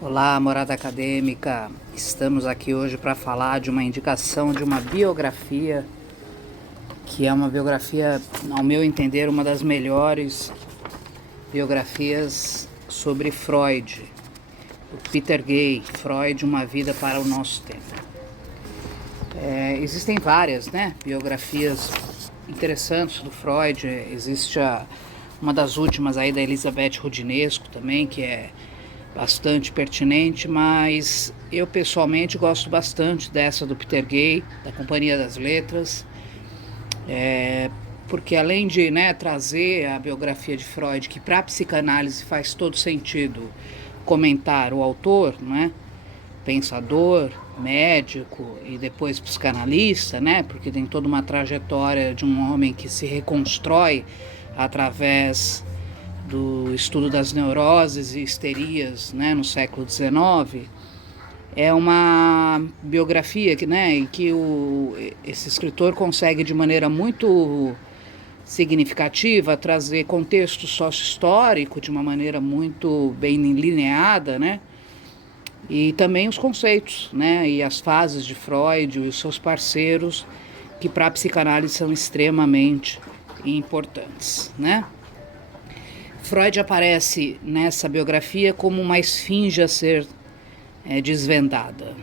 Olá, morada acadêmica! Estamos aqui hoje para falar de uma indicação de uma biografia que é uma biografia, ao meu entender, uma das melhores biografias sobre Freud, o Peter Gay, Freud, Uma Vida para o Nosso Tempo. Existem várias, biografias interessantes do Freud. Existe uma das últimas aí da Elizabeth Roudinesco também, que é bastante pertinente, mas eu pessoalmente gosto bastante dessa do Peter Gay, da Companhia das Letras, porque além de trazer a biografia de Freud, que para a psicanálise faz todo sentido comentar o autor, pensador, médico e depois psicanalista, porque tem toda uma trajetória de um homem que se reconstrói através do estudo das neuroses e histerias, no século XIX. É uma biografia em que esse escritor consegue de maneira muito significativa trazer contexto sócio-histórico de uma maneira muito bem lineada, e também os conceitos, e as fases de Freud e os seus parceiros, que para a psicanálise são extremamente importantes, Freud aparece nessa biografia como uma esfinge a ser desvendada,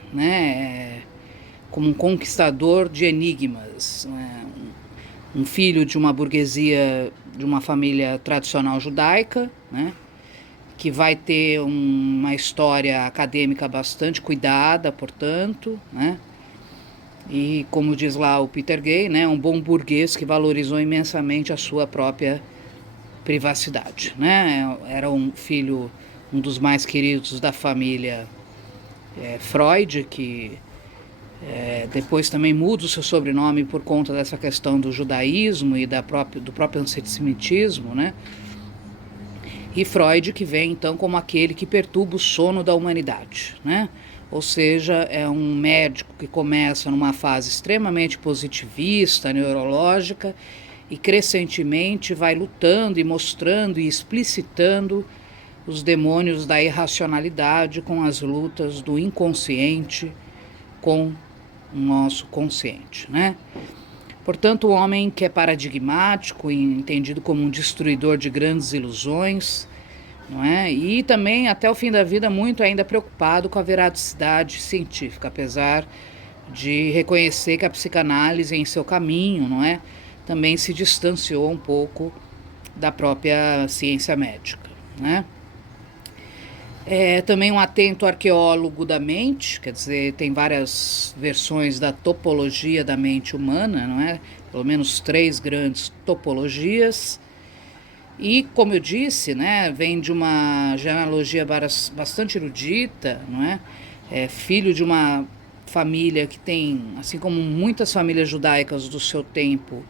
como um conquistador de enigmas, um filho de uma burguesia, de uma família tradicional judaica, que vai ter uma história acadêmica bastante cuidada, portanto, e como diz lá o Peter Gay, um bom burguês que valorizou imensamente a sua própria privacidade, Era um filho, um dos mais queridos da família Freud, que depois também muda o seu sobrenome por conta dessa questão do judaísmo e do próprio antissemitismo, E Freud, que vem então como aquele que perturba o sono da humanidade, Ou seja, é um médico que começa numa fase extremamente positivista, neurológica, e crescentemente vai lutando e mostrando e explicitando os demônios da irracionalidade com as lutas do inconsciente com o nosso consciente, Portanto, o homem que é paradigmático e entendido como um destruidor de grandes ilusões, E também, até o fim da vida, muito ainda preocupado com a veracidade científica, apesar de reconhecer que a psicanálise em seu caminho, também se distanciou um pouco da própria ciência médica, É também um atento arqueólogo da mente, quer dizer, tem várias versões da topologia da mente humana, Pelo menos 3 grandes topologias. E, como eu disse, vem de uma genealogia bastante erudita, filho de uma família que tem, assim como muitas famílias judaicas do seu tempo,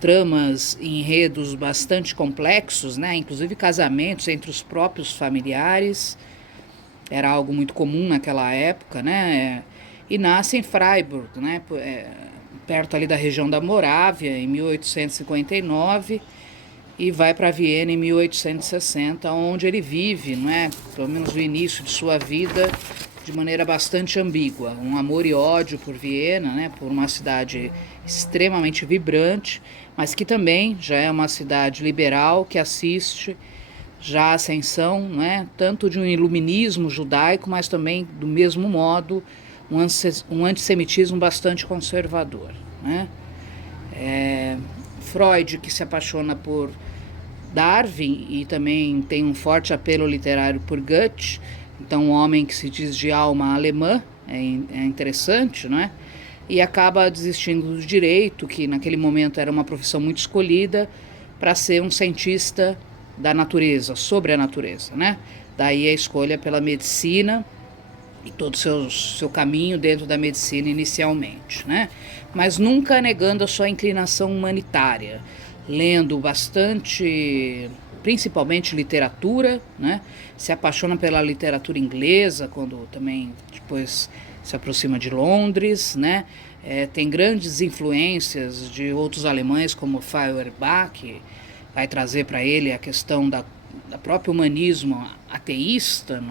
tramas e enredos bastante complexos, inclusive casamentos entre os próprios familiares, era algo muito comum naquela época, E nasce em Freiburg, perto ali da região da Morávia, em 1859, e vai para Viena em 1860, onde ele vive, pelo menos no início de sua vida, de maneira bastante ambígua, um amor e ódio por Viena, por uma cidade extremamente vibrante, mas que também já é uma cidade liberal que assiste já a ascensão, tanto de um iluminismo judaico, mas também, do mesmo modo, um antissemitismo bastante conservador, Freud, que se apaixona por Darwin e também tem um forte apelo literário por Goethe, então um homem que se diz de alma alemã, é interessante, E acaba desistindo do direito, que naquele momento era uma profissão muito escolhida, para ser um cientista da natureza, sobre a natureza, Daí a escolha pela medicina e todo o seu caminho dentro da medicina inicialmente, Mas nunca negando a sua inclinação humanitária, lendo bastante, principalmente literatura, Se apaixona pela literatura inglesa, quando também depois se aproxima de Londres, tem grandes influências de outros alemães, como Feuerbach, que vai trazer para ele a questão da próprio humanismo ateísta,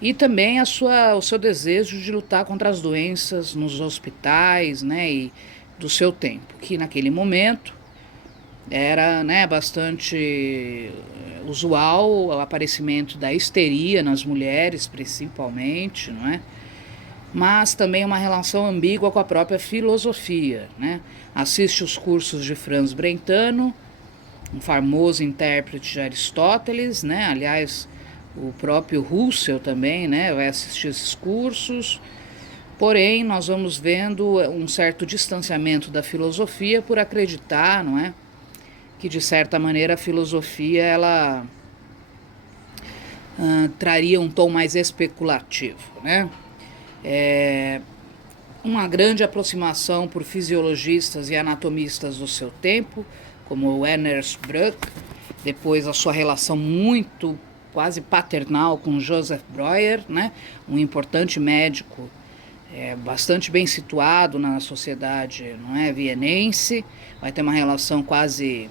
e também o seu desejo de lutar contra as doenças nos hospitais, né, e do seu tempo, que naquele momento era, né, bastante usual o aparecimento da histeria nas mulheres, principalmente, não é? Mas também uma relação ambígua com a própria filosofia, né? Assiste os cursos de Franz Brentano, um famoso intérprete de Aristóteles, né? Aliás, o próprio Russell também, né, vai assistir esses cursos. Porém, nós vamos vendo um certo distanciamento da filosofia por acreditar, não é, que de certa maneira a filosofia ela traria um tom mais especulativo, né? Uma grande aproximação por fisiologistas e anatomistas do seu tempo, como Ernst Bruck, depois a sua relação muito quase paternal com Joseph Breuer, né? Um importante médico bastante bem situado na sociedade, não é, vienense, vai ter uma relação quase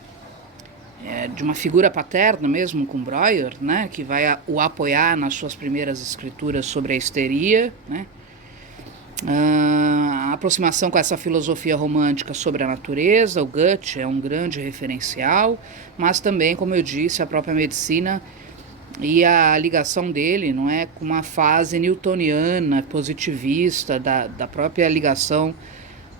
de uma figura paterna mesmo com Breuer, né? Que vai o apoiar nas suas primeiras escrituras sobre a histeria, né? A aproximação com essa filosofia romântica sobre a natureza, o Goethe é um grande referencial, mas também, como eu disse, a própria medicina e a ligação dele, não é, com uma fase newtoniana, positivista, da própria ligação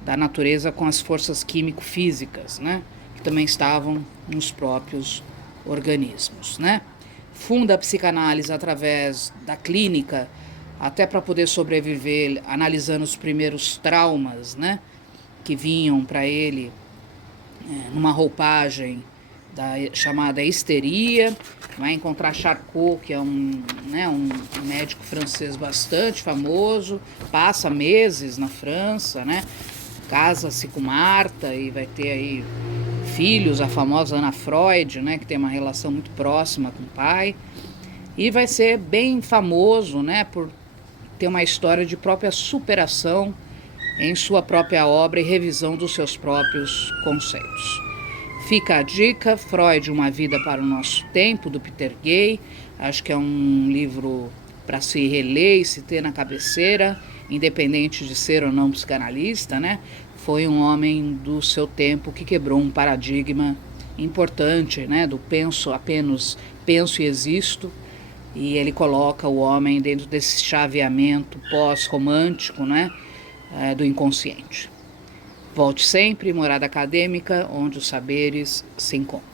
da natureza com as forças químico-físicas, né, que também estavam nos próprios organismos, né. Funda a psicanálise através da clínica, até para poder sobreviver, analisando os primeiros traumas, né, que vinham para ele numa roupagem chamada histeria. Vai encontrar Charcot, que é um médico francês bastante famoso, passa meses na França, né, casa-se com Marta e vai ter aí filhos, a famosa Ana Freud, né, que tem uma relação muito próxima com o pai, e vai ser bem famoso, né, por ter uma história de própria superação em sua própria obra e revisão dos seus próprios conceitos. Fica a dica, Freud, Uma Vida para o Nosso Tempo, do Peter Gay. Acho que é um livro para se reler e se ter na cabeceira, independente de ser ou não psicanalista, né? Foi um homem do seu tempo que quebrou um paradigma importante, né? Do apenas penso e existo. E ele coloca o homem dentro desse chaveamento pós-romântico, né, do inconsciente. Volte sempre, Morada Acadêmica, onde os saberes se encontram.